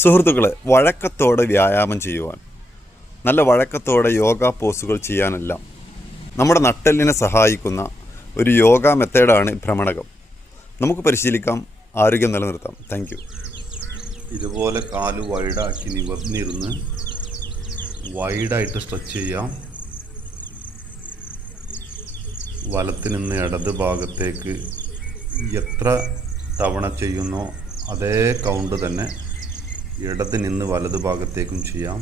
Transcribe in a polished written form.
സുഹൃത്തുക്കളെ, വഴക്കത്തോടെ വ്യായാമം ചെയ്യുവാൻ, നല്ല വഴക്കത്തോടെ യോഗ പോസുകൾ ചെയ്യാനെല്ലാം നമ്മുടെ നട്ടെല്ലിനെ സഹായിക്കുന്ന ഒരു യോഗ മെത്തേഡാണ് ഭ്രമണകം. നമുക്ക് പരിശീലിക്കാം, ആരോഗ്യം നിലനിർത്താം. Thank you. ഇതുപോലെ കാല് വൈഡാക്കി നിവർന്നിരുന്ന് വൈഡായിട്ട് സ്ട്രെച്ച് ചെയ്യാം. വലത്ത് നിന്ന് ഇടത് ഭാഗത്തേക്ക് എത്ര തവണ ചെയ്യുന്നോ അതേ കൗണ്ട് തന്നെ ഇടത് നിന്ന് വലത് ഭാഗത്തേക്കും ചെയ്യാം.